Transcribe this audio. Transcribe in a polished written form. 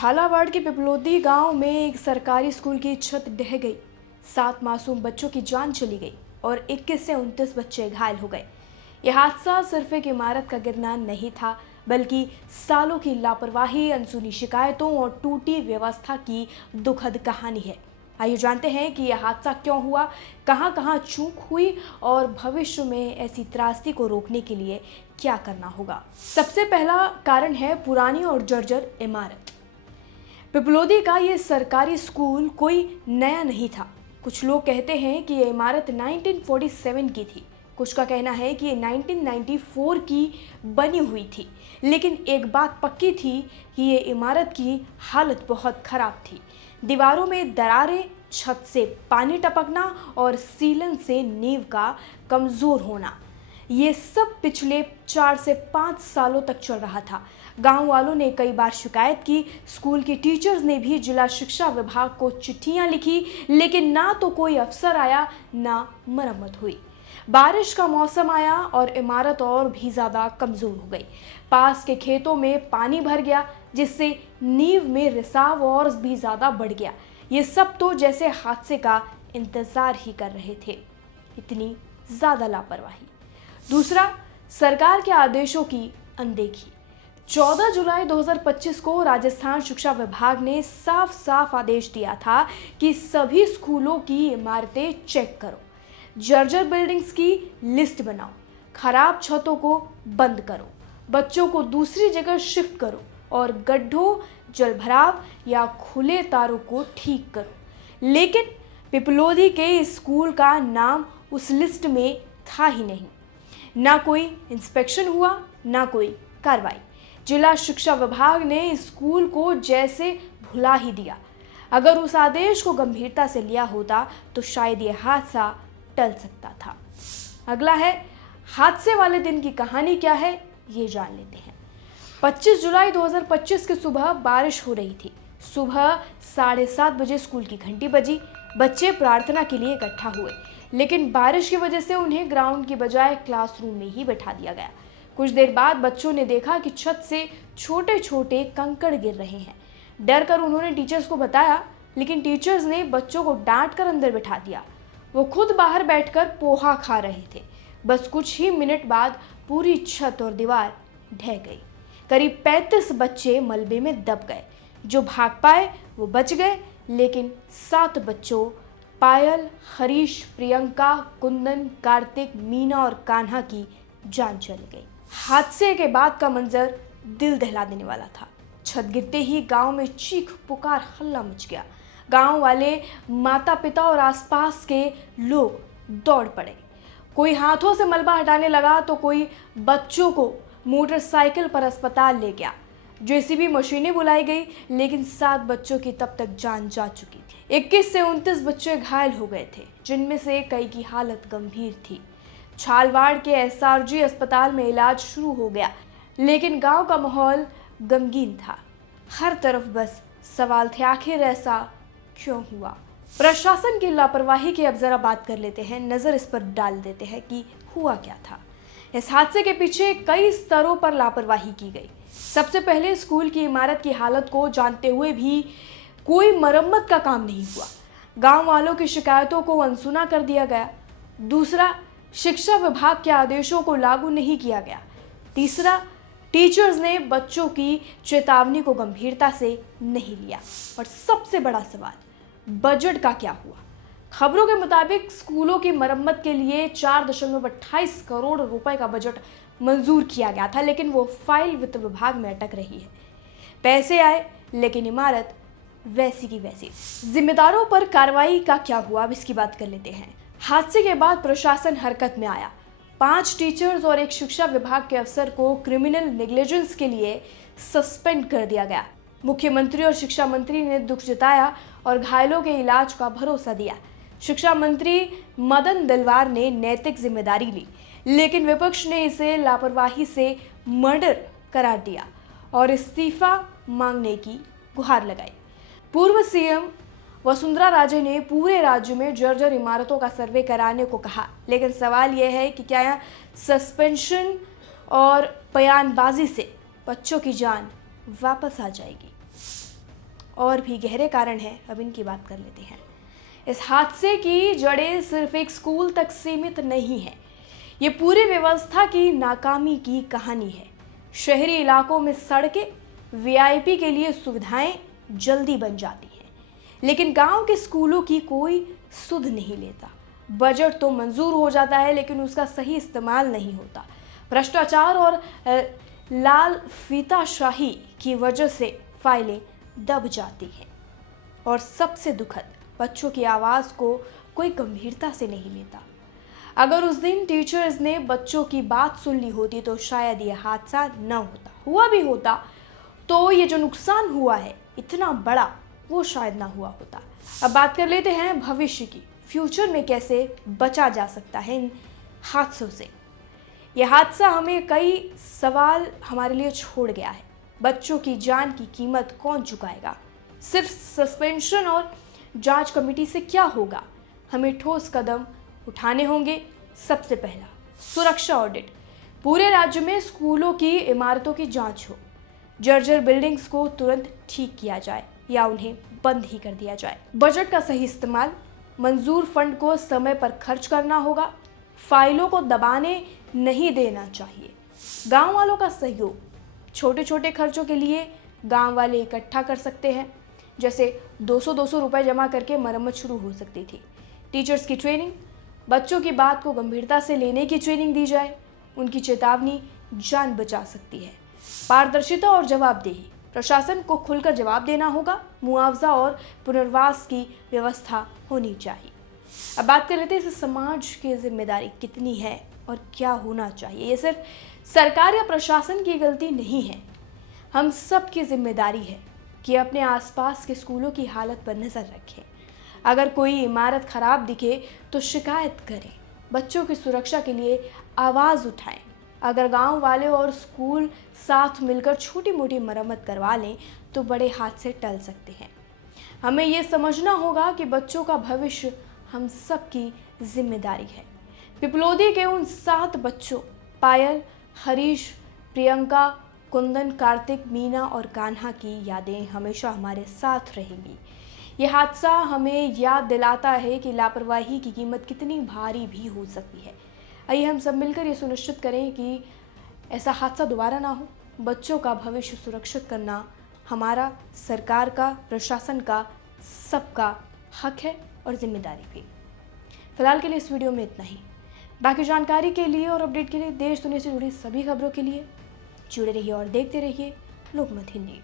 झालावाड़ के पिपलोदी गांव में एक सरकारी स्कूल की छत ढह गई। 7 मासूम बच्चों की जान चली गई और 21 से 29 बच्चे घायल हो गए। यह हादसा सिर्फ एक इमारत का गिरना नहीं था, बल्कि सालों की लापरवाही, अनसुनी शिकायतों और टूटी व्यवस्था की दुखद कहानी है। आइए जानते हैं कि यह हादसा क्यों हुआ, कहां कहां चूक हुई और भविष्य में ऐसी त्रासदी को रोकने के लिए क्या करना होगा। सबसे पहला कारण है पुरानी और जर्जर इमारत। पिपलोदी का ये सरकारी स्कूल कोई नया नहीं था। कुछ लोग कहते हैं कि ये इमारत 1947 की थी, कुछ का कहना है कि ये 1994 की बनी हुई थी। लेकिन एक बात पक्की थी कि ये इमारत की हालत बहुत खराब थी। दीवारों में दरारें, छत से पानी टपकना और सीलन से नींव का कमज़ोर होना, ये सब पिछले 4 से 5 सालों तक चल रहा था। गांव वालों ने कई बार शिकायत की, स्कूल की टीचर्स ने भी जिला शिक्षा विभाग को चिट्ठियां लिखी, लेकिन ना तो कोई अफसर आया, ना मरम्मत हुई। बारिश का मौसम आया और इमारत और भी ज़्यादा कमज़ोर हो गई। पास के खेतों में पानी भर गया, जिससे नींव में रिसाव और भी ज़्यादा बढ़ गया। ये सब तो जैसे हादसे का इंतज़ार ही कर रहे थे, इतनी ज़्यादा लापरवाही। दूसरा, सरकार के आदेशों की अनदेखी। 14 जुलाई 2025 को राजस्थान शिक्षा विभाग ने साफ साफ आदेश दिया था कि सभी स्कूलों की इमारतें चेक करो, जर्जर बिल्डिंग्स की लिस्ट बनाओ, खराब छतों को बंद करो, बच्चों को दूसरी जगह शिफ्ट करो और गड्ढों, जलभराव या खुले तारों को ठीक करो। लेकिन पिपलोदी के स्कूल का नाम उस लिस्ट में था ही नहीं। ना कोई इंस्पेक्शन हुआ, ना कोई कार्रवाई। जिला शिक्षा विभाग ने स्कूल को जैसे भुला ही दिया। अगर उस आदेश को गंभीरता से लिया होता तो शायद यह हादसा टल सकता था। अगला है, हादसे वाले दिन की कहानी क्या है, ये जान लेते हैं। 25 जुलाई 2025 की सुबह बारिश हो रही थी। सुबह 7:30 बजे स्कूल की घंटी बजी। बच्चे प्रार्थना के लिए इकट्ठा हुए, लेकिन बारिश की वजह से उन्हें ग्राउंड की बजाय क्लासरूम में ही बैठा दिया गया। कुछ देर बाद बच्चों ने देखा कि छत से छोटे छोटे कंकड़ गिर रहे हैं। डर कर उन्होंने टीचर्स को बताया, लेकिन टीचर्स ने बच्चों को डांट कर अंदर बैठा दिया। वो खुद बाहर बैठकर पोहा खा रहे थे। बस कुछ ही मिनट बाद पूरी छत और दीवार ढह गई। करीब 35 बच्चे मलबे में दब गए। जो भाग पाए वो बच गए, लेकिन 7 बच्चों पायल, हरीश, प्रियंका, कुंदन, कार्तिक, मीना और कान्हा की जान चली गई। हादसे के बाद का मंजर दिल दहला देने वाला था। छत गिरते ही गांव में चीख पुकार हल्ला मच गया। गांव वाले, माता पिता और आसपास के लोग दौड़ पड़े। कोई हाथों से मलबा हटाने लगा तो कोई बच्चों को मोटरसाइकिल पर अस्पताल ले गया। जेसीबी मशीनें बुलाई गई, लेकिन 7 बच्चों की तब तक जान जा चुकी थी। 21 से 29 बच्चे घायल हो गए थे, जिनमें से कई की हालत गंभीर थी। झालावाड़ के एसआरजी अस्पताल में इलाज शुरू हो गया, लेकिन गांव का माहौल गमगीन था। हर तरफ बस सवाल थे, आखिर ऐसा क्यों हुआ। प्रशासन की लापरवाही की अब जरा बात कर लेते हैं, नजर इस पर डाल देते हैं कि हुआ क्या था। इस हादसे के पीछे कई स्तरों पर लापरवाही की गई। सबसे पहले, स्कूल की इमारत की हालत को जानते हुए भी कोई मरम्मत का काम नहीं हुआ। गांव वालों की शिकायतों को अनसुना कर दिया गया। दूसरा, शिक्षा विभाग के आदेशों को लागू नहीं किया गया। तीसरा, टीचर्स ने बच्चों की चेतावनी को गंभीरता से नहीं लिया। और सबसे बड़ा सवाल, बजट का क्या हुआ। खबरों के मुताबिक स्कूलों की मरम्मत के लिए 4.28 करोड़ रुपए का बजट मंजूर किया गया था, लेकिन वो फाइल वित्त विभाग में अटक रही है। पैसे आए, लेकिन इमारत वैसी की वैसी। जिम्मेदारों पर कार्रवाई का क्या हुआ, अब इसकी बात कर लेते हैं। हादसे के बाद प्रशासन हरकत में आया। 5 टीचर्स और एक शिक्षा विभाग के अफसर को क्रिमिनल नेग्लिजेंस के लिए सस्पेंड कर दिया गया। मुख्यमंत्री और शिक्षा मंत्री ने दुख जताया और घायलों के इलाज का भरोसा दिया। शिक्षा मंत्री मदन दलवार ने नैतिक जिम्मेदारी ली, लेकिन विपक्ष ने इसे लापरवाही से मर्डर करार दिया और इस्तीफा मांगने की गुहार लगाई। पूर्व सीएम वसुंधरा राजे ने पूरे राज्य में जर्जर इमारतों का सर्वे कराने को कहा, लेकिन सवाल यह है कि क्या यह सस्पेंशन और बयानबाजी से बच्चों की जान वापस आ जाएगी। और भी गहरे कारण हैं, अब इनकी बात कर लेते हैं। इस हादसे की जड़ें सिर्फ एक स्कूल तक सीमित नहीं है, ये पूरी व्यवस्था की नाकामी की कहानी है। शहरी इलाकों में सड़कें वीआईपी के लिए सुविधाएं जल्दी बन जाती हैं, लेकिन गांव के स्कूलों की कोई सुध नहीं लेता। बजट तो मंजूर हो जाता है, लेकिन उसका सही इस्तेमाल नहीं होता। भ्रष्टाचार और लाल फीताशाही की वजह से फाइलें दब जाती हैं। और सबसे दुखद, बच्चों की आवाज़ को कोई गंभीरता से नहीं लेता। अगर उस दिन टीचर्स ने बच्चों की बात सुन ली होती तो शायद ये हादसा न होता। हुआ भी होता तो ये जो नुकसान हुआ है इतना बड़ा, वो शायद ना हुआ होता। अब बात कर लेते हैं भविष्य की। फ्यूचर में कैसे बचा जा सकता है इन हादसों से। यह हादसा हमें कई सवाल हमारे लिए छोड़ गया है। बच्चों की जान की कीमत कौन चुकाएगा? सिर्फ सस्पेंशन और जांच कमेटी से क्या होगा? हमें ठोस कदम उठाने होंगे। सबसे पहला, सुरक्षा ऑडिट। पूरे राज्य में स्कूलों की इमारतों की जांच हो। जर्जर बिल्डिंग्स को तुरंत ठीक किया जाए या उन्हें बंद ही कर दिया जाए। बजट का सही इस्तेमाल, मंजूर फंड को समय पर खर्च करना होगा। फाइलों को दबाने नहीं देना चाहिए। गांव वालों का सहयोग, छोटे छोटे खर्चों के लिए गांव वाले इकट्ठा कर सकते हैं, जैसे 200 रुपए जमा करके मरम्मत शुरू हो सकती थी। टीचर्स की ट्रेनिंग, बच्चों की बात को गंभीरता से लेने की ट्रेनिंग दी जाए। उनकी चेतावनी जान बचा सकती है। पारदर्शिता और जवाबदेही, प्रशासन को खुलकर जवाब देना होगा। मुआवजा और पुनर्वास की व्यवस्था होनी चाहिए। अब बात कर लेते हैं इस समाज की जिम्मेदारी कितनी है और क्या होना चाहिए। ये सिर्फ सरकार या प्रशासन की गलती नहीं है, हम सब की जिम्मेदारी है कि अपने आसपास के स्कूलों की हालत पर नज़र रखें। अगर कोई इमारत खराब दिखे तो शिकायत करें। बच्चों की सुरक्षा के लिए आवाज़ उठाएं। अगर गांव वाले और स्कूल साथ मिलकर छोटी मोटी मरम्मत करवा लें तो बड़े हादसे टल सकते हैं। हमें ये समझना होगा कि बच्चों का भविष्य हम सब की जिम्मेदारी है। पिपलोदी के उन 7 बच्चों पायल, हरीश, प्रियंका, कुंदन, कार्तिक, मीना और कान्हा की यादें हमेशा हमारे साथ रहेंगी। ये हादसा हमें याद दिलाता है कि लापरवाही की कीमत कितनी भारी भी हो सकती है। आइए हम सब मिलकर ये सुनिश्चित करें कि ऐसा हादसा दोबारा ना हो। बच्चों का भविष्य सुरक्षित करना हमारा, सरकार का, प्रशासन का, सबका हक है और जिम्मेदारी भी। फिलहाल के लिए इस वीडियो में इतना ही। बाकी जानकारी के लिए और अपडेट के लिए, देश दुनिया से जुड़ी सभी खबरों के लिए जुड़े रहिए और देखते रहिए लोकमत हिंदी।